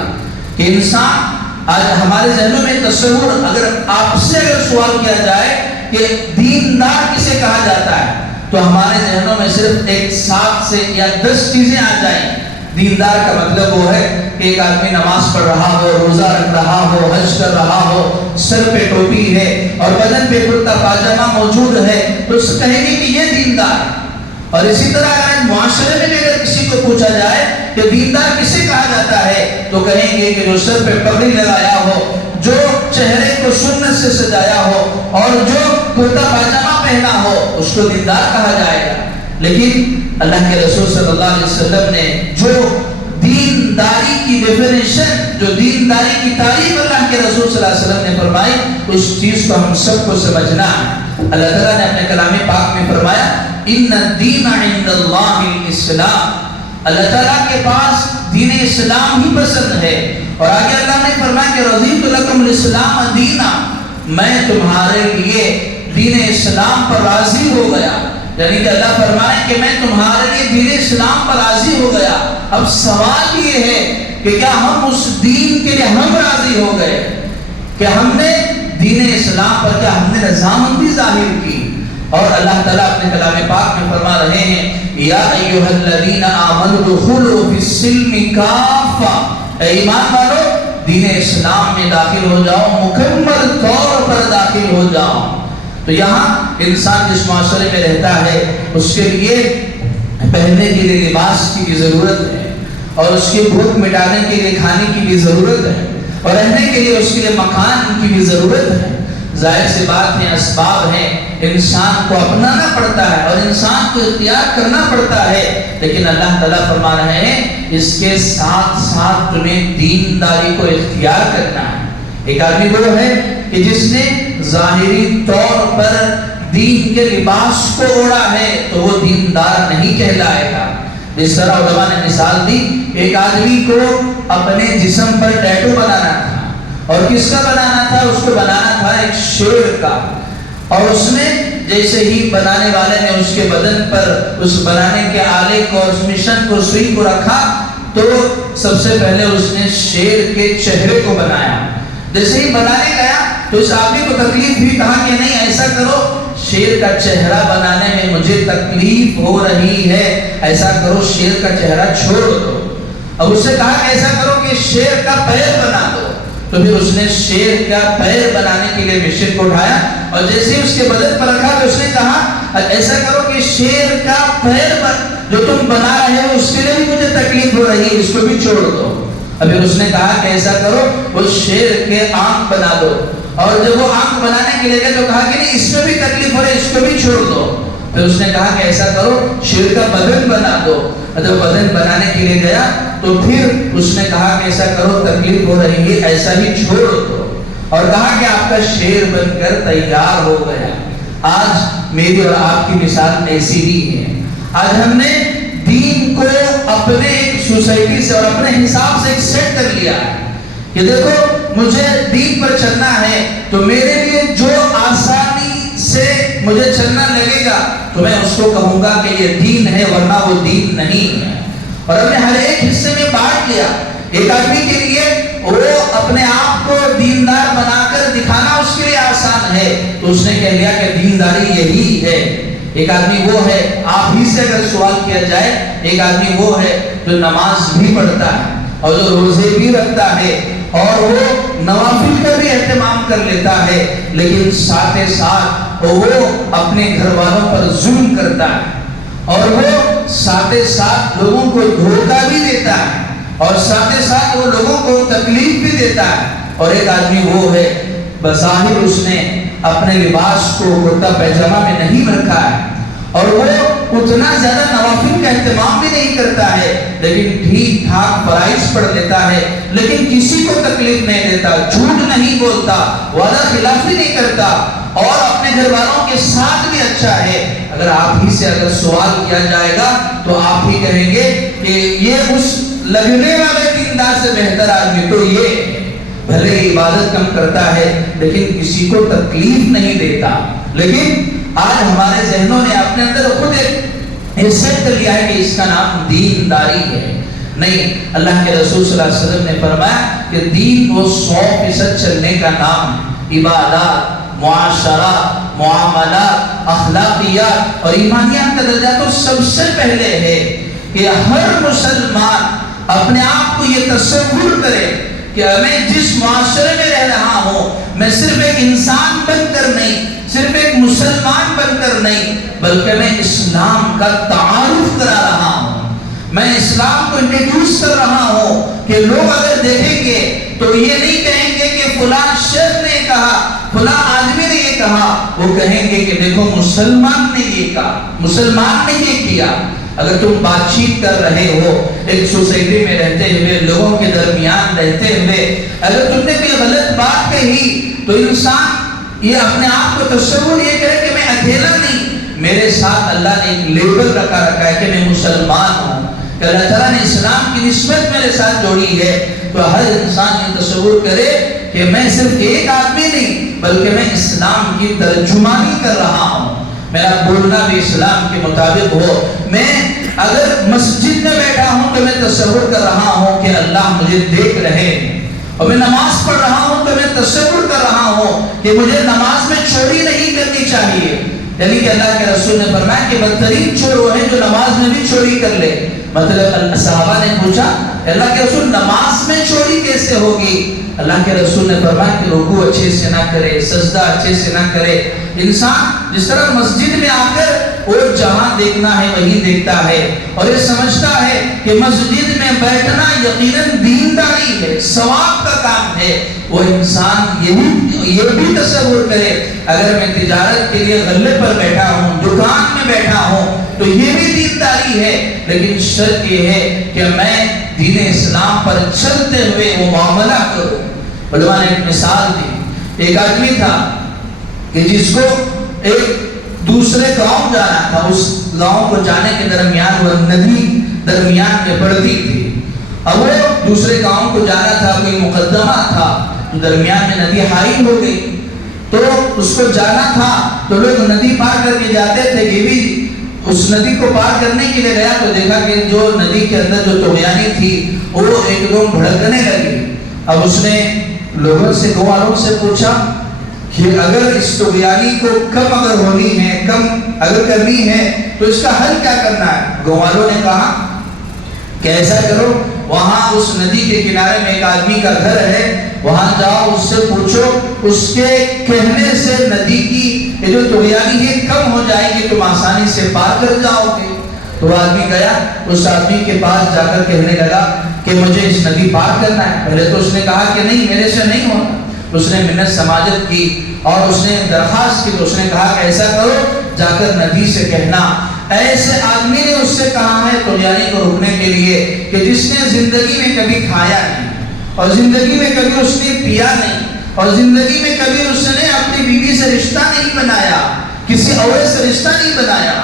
کہ انسان آج ہمارے ذہنوں میں تصور، اگر آپ سے اگر سوال کیا جائے کہ دیندار کسے کہا جاتا ہے تو ہمارے ذہنوں میں صرف ایک 7 سے یا 10 چیزیں آ جائیں۔ دیندار کا مطلب وہ ہے کہ ایک آدمی نماز پڑھ رہا ہو، روزہ رکھ رہا ہو، حج کر رہا ہو، سر پہ ٹوپی ہے اور بدن پہ کرتا پاجامہ موجود ہے تو اس کہیں گے کہ یہ دیندار ہے۔ اور اسی طرح اگر معاشرے میں بھی اگر کسی کو پوچھا جائے کہ دیندار کسے کہا جاتا ہے تو کہیں گے کہ جو سر پہ پگڑی لگایا ہو، جو چہرے کو سنت سے سجایا ہو اور جو کرتا پاجامہ پہنا ہو اس کو دیندار کہا جائے گا۔ لیکن اللہ کے رسول صلی اللہ علیہ وسلم نے جو دینداری کی ڈیفینیشن، جو دینداری کی تعریف اللہ کے رسول صلی اللہ علیہ وسلم نے فرمائی، اس چیز کو ہم سب کو سمجھنا ہے۔ اللہ تعالیٰ نے اپنے کلام پاک میں فرمایا ان الدین عند اللہ الاسلام، اللہ تعالیٰ کے پاس دین اسلام ہی پسند ہے۔ اور آگے اللہ نے فرمایا کہ رضیت لکم الاسلام دینا، میں تمہارے لیے دین اسلام پر راضی ہو گیا، یعنی کہ اللہ فرمائے کہ میں تمہارے لیے دین اسلام پر راضی ہو گیا۔ اب سوال یہ ہے کہ کیا ہم اس دین کے لیے ہم راضی ہو گئے کہ ہم نے دین اسلام پر کیا ہم نے رضامندی ظاہر کی؟ اور اللہ تعالیٰ اپنے کلام پاک میں فرما رہے ہیں یا ایھا الذین آمنوا ادخلوا فی السلم کافہ، اے ایمان والو دین اسلام میں داخل ہو جاؤ، مکمل طور پر داخل ہو جاؤ۔ تو یہاں انسان جس معاشرے میں رہتا ہے اس کے لیے پہننے کے لیے لباس کی بھی ضرورت ہے، اور اس کی بھوک مٹانے کے لیے کھانے کی بھی ضرورت ہے، اور رہنے کے لیے اس کے لیے مکان کی بھی ضرورت ہے۔ ظاہر سی بات ہے، اسباب ہیں، انسان کو اپنانا پڑتا ہے اور انسان کو اختیار کرنا پڑتا ہے، لیکن اللہ تعالیٰ فرما رہے ہیں اس کے ساتھ ساتھ تمہیں دینداری کو اختیار کرنا ہے۔ ایک آدمی وہ ہے کہ جس نے ظاہری طور پر دین کے لباس کو اوڑا ہے تو وہ دیندار نہیں کہلائے گا۔ جس طرح علماء نے مثال دی، ایک آدمی کو اپنے جسم پر ٹیٹو بنانا تھا، اور کس کا بنانا تھا؟ اس کو بنانا تھا ایک شیر کا، اور اس نے جیسے ہی بنانے والے نے اس کے بدن پر اس بنانے کے آلے کو اور اس مشن کو سوئی کو رکھا تو سب سے پہلے اس نے شیر کے چہرے کو بنایا۔ جیسے ہی بنانے گیا تو اس آدمی کو تکلیف بھی، کہا کہ نہیں ایسا کرو، شیر کا چہرہ بنانے میں مجھے تکلیف ہو رہی ہے، ایسا کرو شیر کا چہرہ چھوڑ دو۔ اب اس سے کہا کہ ایسا کرو کہ شیر کا پیر بنا دو۔ تو پھر اس نے شیر کا پیر بنانے کے لیے مشین کو اٹھایا اور جیسے ہی اس کے بدن پر رکھا تو اس نے کہا ایسا کرو کہ شیر کا پیر جو تم بنا رہے ہو اس کے لیے بھی مجھے تکلیف ہو رہی ہے، اس کو بھی چھوڑ دو۔ اب پھر اس نے کہا کہ ایسا کرو اس شیر کے آنکھ بنا دو، اور جب وہ آنکھ بنانے کے لیے گئے تو کہا کہ نہیں اس میں بھی تکلیف ہو رہی ہے، اس کو بھی چھوڑ دو۔ پھر اس نے کہا کہ ایسا کرو شیر کا بدن بنا دو۔ جب بدن بنانے کے لیے گیا تو پھر اس نے کہا کہ ایسا کرو تکلیف ہو رہی ہے، ایسا ہی چھوڑ دو، اور کہا کہ آپ کا شیر بن کر تیار ہو گیا۔ آج میری اور آپ کی مثال ایسی ہی ہے۔ آج ہم نے دین کو اپنے ایک سوسائٹی سے اور اپنے حساب سے ایک سیٹ کر لیا ہے کہ دیکھو مجھے دین پر چلنا ہے تو میرے لیے جو آسانی سے مجھے چلنا لگے گا تو میں اس کو کہوں گا کہ یہ دین ہے، ورنہ وہ دین نہیں ہے۔ اور ہم نے ہر ایک حصے میں بانٹ لیا۔ ایک آدمی کے لیے وہ اپنے آپ کو دیندار بنا کر دکھانا اس کے لیے آسان ہے تو اس نے کہہ لیا کہ دینداری یہی ہے۔ ایک آدمی وہ ہے، آپ ہی سے اگر سوال کیا جائے، ایک آدمی وہ ہے جو نماز بھی پڑھتا ہے اور جو روزے بھی رکھتا ہے اور وہ نوافل کا بھی اہتمام کر لیتا ہے، لیکن ساتھ ساتھ وہ اپنے گھر والوں پر ظلم کرتا ہے اور وہ ساتھ ساتھ لوگوں کو دھوکہ بھی دیتا ہے اور ساتھ ساتھ وہ لوگوں کو تکلیف بھی دیتا ہے۔ اور ایک آدمی وہ ہے بظاہر اس نے اپنے لباس کو کرتا پیجامہ میں نہیں رکھا ہے اور وہ اتنا زیادہ نوافل کا اہتمام بھی نہیں کرتا ہے، لیکن ٹھیک ٹھاک فرائض پڑھ لیتا ہے، لیکن کسی کو تکلیف نہیں دیتا، جھوٹ نہیں بولتا، وعدہ خلافی نہیں کرتا اور اپنے گھر والوں کے ساتھ بھی اچھا ہے۔ اگر آپ ہی سے اگر سوال کیا جائے گا تو آپ ہی کہیں گے کہ یہ اس لگنے والے دیندار سے بہتر آدمی تو یہ بھلے عبادت کم کرتا ہے لیکن کسی کو تکلیف نہیں دیتا۔ لیکن آج ہمارے ذہنوں نے اپنے اندر خود ایک سیٹ کر لیا ہے کہ اس کا نام دینداری ہے۔ نہیں، اللہ کے رسول صلی اللہ علیہ وسلم نے فرمایا کہ دین وہ 100% چلنے کا نام ہے۔ عبادات، معاشرات، معاملات، اخلاقیات اور ایمانیات کا درجہ تو سب سے پہلے ہے کہ ہر مسلمان اپنے آپ کو یہ تصور کرے کہ میں جس معاشرے میں رہ رہا ہوں میں صرف ایک انسان بن کر نہیں، صرف ایک مسلمان بن کر نہیں، بلکہ میں اسلام کا تعارف کرا رہا ہوں، میں اسلام کو انٹروڈیوس کر رہا ہوں کہ لوگ اگر دیکھیں گے تو یہ نہیں کہیں گے کہ فلاں شیخ نے کہا، فلاں آدمی نے یہ کہا، وہ کہیں گے کہ دیکھو مسلمان نے یہ کہا، مسلمان نے یہ کیا۔ اگر تم بات چیت کر رہے ہو ایک سوسائٹی میں رہتے ہوئے، لوگوں کے درمیان رہتے ہوئے، اگر تم نے کوئی غلط بات کہی تو انسان یہ اپنے آپ کو تصور یہ کرے کہ میں اکیلا نہیں، میرے ساتھ اللہ نے ایک لیبل رکھا ہے کہ میں مسلمان ہوں، کہ اللہ تعالیٰ نے اسلام کی نسبت میرے ساتھ جوڑی ہے۔ تو ہر انسان یہ تصور کرے کہ میں صرف ایک آدمی نہیں بلکہ میں اسلام کی ترجمانی کر رہا ہوں، میرا بولنا بھی اسلام کے مطابق ہو۔ میں اگر مسجد میں بیٹھا ہوں تو میں تصور کر رہا ہوں کہ اللہ مجھے دیکھ رہے ہیں، اور میں نماز پڑھ رہا ہوں تو میں تصور کر رہا ہوں کہ مجھے نماز میں چوری نہیں کرنی چاہیے۔ یعنی کہ اللہ کے رسول نے فرمایا کہ بدترین چور وہ ہے جو نماز میں بھی چوری کر لے۔ مطلب صحابہ نے پوچھا اللہ کے رسول نماز میں چوری کیسے ہوگی؟ اللہ کے رسول نے فرمایا کہ رکوع اچھے سے نہ کرے، سجدہ اچھے سے نہ کرے۔ انسان جس طرح مسجد میں آ کر وہ جہاں دیکھنا ہے وہی دیکھتا ہے اور یہ سمجھتا ہے کہ مسجد میں بیٹھنا یقیناً دینداری ہے، ثواب کا کام ہے، وہ انسان یہ بھی تصور کرے اگر میں تجارت کے لیے غلے پر بیٹھا ہوں، دکان میں بیٹھا ہوں تو یہ بھی دینداری ہے، لیکن شرط یہ ہے کہ میں دین اسلام پر چلتے ہوئے وہ معاملہ کروں۔ علماء نے ایک مثال دی، ایک آدمی تھا کہ جس کو ایک دوسرے گاؤں جانا تھا، اس گاؤں کو جانے کے درمیان وہ ندی درمیان میں پڑتی تھی، اب وہ دوسرے گاؤں کو جانا تھا، کوئی مقدمہ تھا، درمیان میں ندی حائل ہو گئی تو اس کو جانا تھا تو لوگ ندی پار کر کے جاتے تھے، یہ بھی اس ندی کو پار کرنے کے لیے گیا تو دیکھا کہ جو ندی کے اندر جو طغیانی تھی وہ ایک دم بھڑکنے لگی۔ اب اس نے لوگوں سے، گاؤں والوں سے پوچھا کہ اگر اس طغیانی کو کم اگر ہونی ہے، کم اگر کرنی ہے تو اس کا حل کیا کرنا ہے؟ گاؤں والوں نے کہا کہ ایسا کرو، وہاں اس ندی کے کنارے میں ایک آدمی کا گھر ہے، وہاں جاؤ، اس سے پوچھو، اس کے کہنے سے ندی کی یہ جو طغیانی ہے کم ہو جائے گی، تم آسانی سے پار کر جاؤ گے۔ تو وہ آدمی گیا، اس آدمی کے پاس جا کر کہنے لگا کہ مجھے اس ندی پار کرنا ہے۔ پہلے تو اس نے کہا کہ نہیں، میرے سے نہیں ہوتا۔ اس نے منت سماجت کی اور اس نے درخواست کی، تو اس نے کہا کہ ایسا کرو، جا کر ندی سے کہنا۔ ایسے آدمی نے اس سے کہا ہے طغیانی کو روکنے کے لیے کہ جس نے زندگی میں کبھی کھایا نہیں اور زندگی میں کبھی اس نے پیا نہیں اور زندگی میں کبھی اس نے اپنی بیوی سے رشتہ نہیں بنایا، کسی عورت سے رشتہ نہیں بنایا،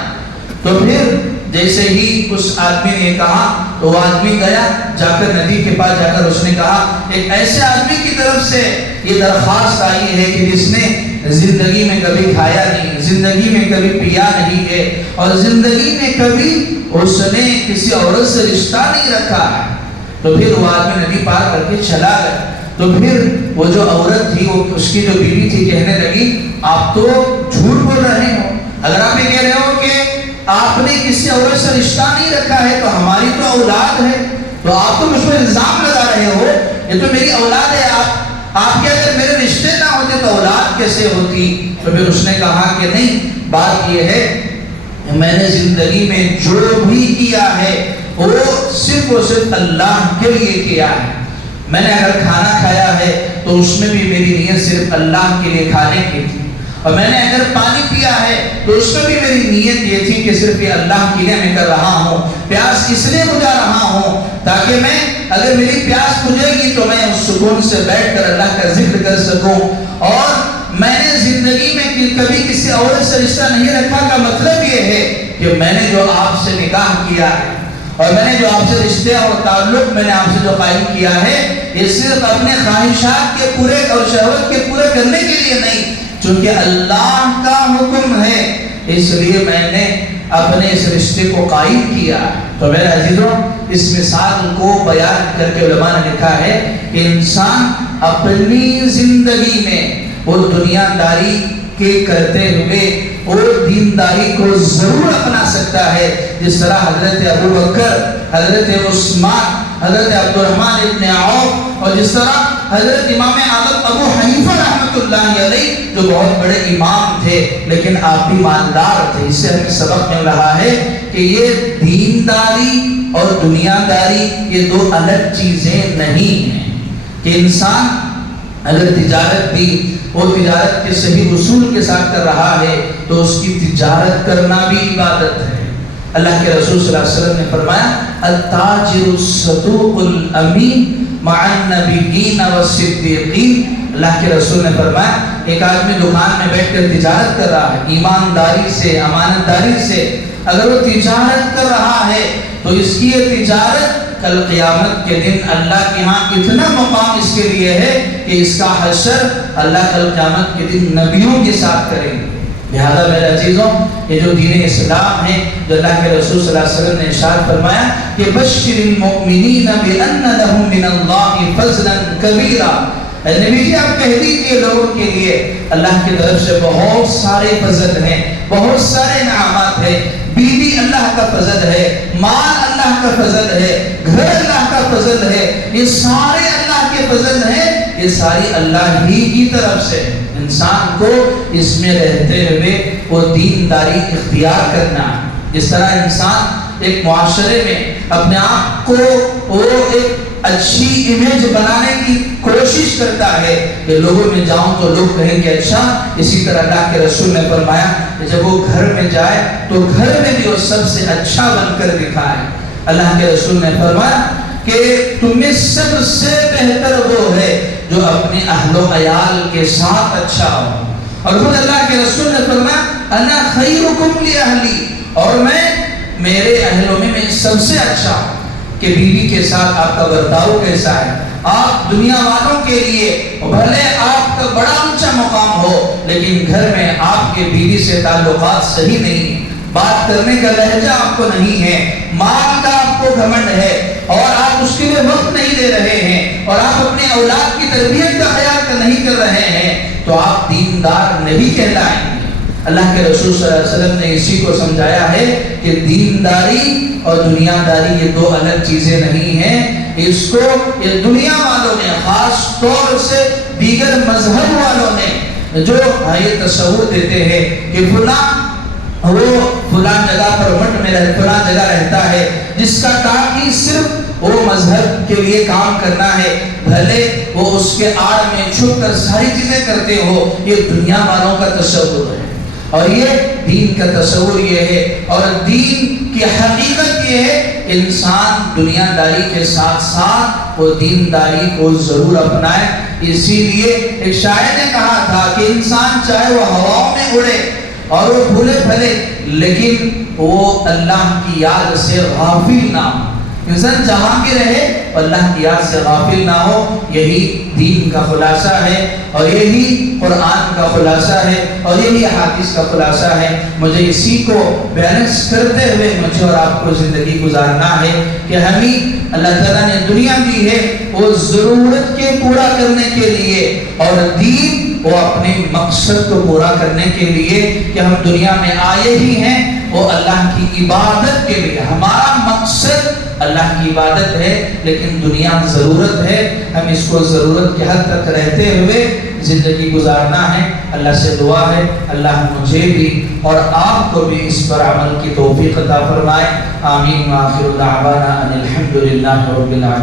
تو پھر جیسے ہی اس آدمی نے کہا تو وہ آدمی گیا، جا کر ندی کے پاس جا کر اس نے کہا ایک ایسے آدمی کی طرف سے یہ درخواست آئی ہے کہ جس نے زندگی میں کبھی کھایا نہیں، زندگی میں کبھی پیا نہیں ہے اور زندگی میں کبھی اس نے کسی عورت سے رشتہ نہیں رکھا ہے۔ تو پھر وہ آدمی ندی پار کر کے چلا گیا۔ تو پھر وہ جو عورت تھی، وہ اس کی جو بیوی تھی، کہنے لگی آپ تو جھوٹ بول رہے ہو، اگر آپ یہ کہہ رہے ہو کہ آپ نے کسی عورت سے رشتہ نہیں رکھا ہے تو ہماری تو اولاد ہے، تو آپ تو مجھ پر الزام لگا رہے ہو، یہ تو میری اولاد ہے، آپ کے اگر میرے رشتے نہ ہوتے تو اولاد کیسے ہوتی؟ تو پھر اس نے کہا کہ نہیں، بات یہ ہے میں نے زندگی میں جو بھی کیا ہے وہ صرف اور صرف اللہ کے لیے کیا ہے۔ میں نے اگر کھانا کھایا ہے تو اس میں بھی میری نیت صرف اللہ کے لیے کھانے کی تھی، اور میں نے اگر پانی پیا ہے تو اس میں بھی میری نیت یہ تھی کہ صرف یہ اللہ کے لیے میں کر رہا ہوں، پیاس اس لیے بجھا رہا ہوں تاکہ میں اگر میری پیاس بجھے گی تو میں اس سکون سے بیٹھ کر اللہ کا ذکر کر سکوں۔ اور میں نے زندگی میں کبھی کسی عورت سے رشتہ نہیں رکھا کا مطلب یہ ہے کہ میں نے جو آپ سے نکاح کیا ہے اور میں نے جو آپ سے رشتے اور تعلق میں نے آپ سے جو قائم کیا ہے، یہ صرف اپنے خواہشات کے پورے اور شہوت کے پورے کرنے کے لیے نہیں، چونکہ اللہ کا حکم ہے اس لیے میں نے اپنے اس رشتے کو قائم کیا۔ تو میرے عزیزوں، اس مثال کو بیان کر کے علماء نے لکھا ہے کہ انسان اپنی زندگی میں وہ دنیا داری کے کرتے ہوئے وہ دینداری کو ضرور اپنا سکتا ہے، جس طرح حضرت ابو بکر، حضرت عثمان، حضرت عبد الرحمن ابن عوف اور جس طرح حضرت امام اعظم ابو حنیفہ رحمۃ اللہ علیہ جو بہت بڑے امام تھے لیکن آپ بھی مالدار تھے۔ اس سے ہمیں سبق مل رہا ہے کہ یہ دینداری اور دنیا داری یہ دو الگ چیزیں نہیں ہیں، کہ انسان اگر تجارت بھی وہ تجارت کے صحیح اصول کے ساتھ کر رہا ہے تو اس کی تجارت کرنا بھی عبادت ہے۔ اللہ کے رسول صلی اللہ علیہ وسلم نے فرمایا التاجر الصدوق الامین مع النبیین والصدیقین۔ اللہ کے رسول نے فرمایا ایک آدمی دکان میں بیٹھ کر تجارت کر رہا ہے، ایمانداری سے، امانت داری سے اگر وہ تجارت کر رہا ہے تو اس کی یہ تجارت کل قیامت کے دن اللہ کے ہاں اتنا مقام اس کے لیے ہے کہ اس کا حشر اللہ کل قیامت کے دن نبیوں کے ساتھ کریں گے۔ لہذا میرے عزیزوں، یہ جو دین اسلام ہے، جو اللہ کے رسول صلی اللہ علیہ وسلم نے ارشاد فرمایا کہ بشر المؤمنین بان لهم من اللہ فضلا کبیرا، نبی جی آپ کہہ دیجئے لوگوں کے لیے اللہ کی طرف سے بہت سارے فضل ہیں، بہت سارے انعامات ہیں، بیوی اللہ کا فضل ہے، مال اللہ کا فضل ہے، گھر اللہ کا فضل ہے، یہ سارے اللہ کے فضل ہیں، یہ ساری اللہ ہی کی طرف سے۔ انسان کو اس میں رہتے ہوئے وہ دینداری اختیار کرنا ہے۔ جس طرح انسان ایک معاشرے میں اپنے آپ کو وہ ایک اچھی امیج بنانے کی کوشش کرتا ہے کہ لوگوں میں جاؤں تو لوگ کہیں گے اچھا، اسی طرح اللہ کے رسول نے فرمایا کہ جب وہ گھر میں جائے تو گھر میں بھی وہ سب سے اچھا بن کر دکھائے۔ اللہ کے رسول نے فرمایا کہ تمہیں سب سے بہتر وہ ہے جو اپنے اہل و عیال کے ساتھ اچھا ہو، اور خود اللہ کے رسول نے فرمایا انا خیرکم لاہلی، اور میں میرے اہلوں میں سب سے اچھا ہوں۔ کہ بیوی کے ساتھ آپ کا برتاؤ کیسا ہے، آپ دنیا والوں کے لیے بھلے آپ کا بڑا اونچا مقام ہو لیکن گھر میں آپ کے بیوی سے تعلقات صحیح نہیں ہیں، بات کرنے کا لہجہ آپ کو نہیں ہے، مال کا آپ کو گھمنڈ ہے اور آپ اس کے لیے وقت نہیں دے رہے ہیں اور آپ اپنے اولاد کی تربیت کا خیال نہیں کر رہے ہیں، تو آپ دیندار نہیں کہلائیں گے۔ اللہ کے رسول صلی اللہ علیہ وسلم نے اسی کو سمجھایا ہے کہ دینداری اور دنیا داری یہ دو الگ چیزیں نہیں ہیں۔ اس کو یہ دنیا والوں نے، خاص طور سے دیگر مذہب والوں نے جو یہ تصور دیتے ہیں کہ وہ فلاں جگہ پر مٹ میں فلاں جگہ رہتا ہے جس کا کام ہی صرف وہ مذہب کے لیے کام کرنا ہے، بھلے وہ اس کے آڑ میں چھپ کر ساری چیزیں کرتے ہو، یہ دنیا والوں کا تصور ہے۔ اور یہ دین کا تصور یہ ہے، اور دین کی حقیقت یہ ہے انسان دنیا داری کے ساتھ ساتھ وہ دین داری کو ضرور اپنائے۔ اسی لیے ایک شاعر نے کہا تھا کہ انسان چاہے وہ ہواؤں میں اڑے اور وہ بھولے پھلے لیکن وہ اللہ کی یاد سے غافل نہ ہو۔ انسان جہاں بھی رہے اللہ کی یاد سے غافل نہ ہو، یہی دین کا خلاصہ ہے، اور یہی قرآن کا خلاصہ ہے، اور یہی حدیث کا خلاصہ ہے۔ مجھے اسی کو بیلنس کرتے ہوئے مجھے اور آپ کو زندگی گزارنا ہے کہ ہمیں اللہ تعالیٰ نے دنیا دی ہے وہ ضرورت کے پورا کرنے کے لیے، اور دین وہ اپنے مقصد کو پورا کرنے کے لیے کہ ہم دنیا میں آئے ہی ہیں وہ اللہ کی عبادت کے لیے۔ ہمارا مقصد اللہ کی عبادت ہے، لیکن دنیا ضرورت ہے، ہم اس کو ضرورت کے حد تک رہتے ہوئے زندگی گزارنا ہے۔ اللہ سے دعا ہے اللہ مجھے بھی اور آپ کو بھی اس پر عمل کی توفیق عطا فرمائے۔ آمین۔ وآخر دعوانا ان الحمد للہ رب العالمین۔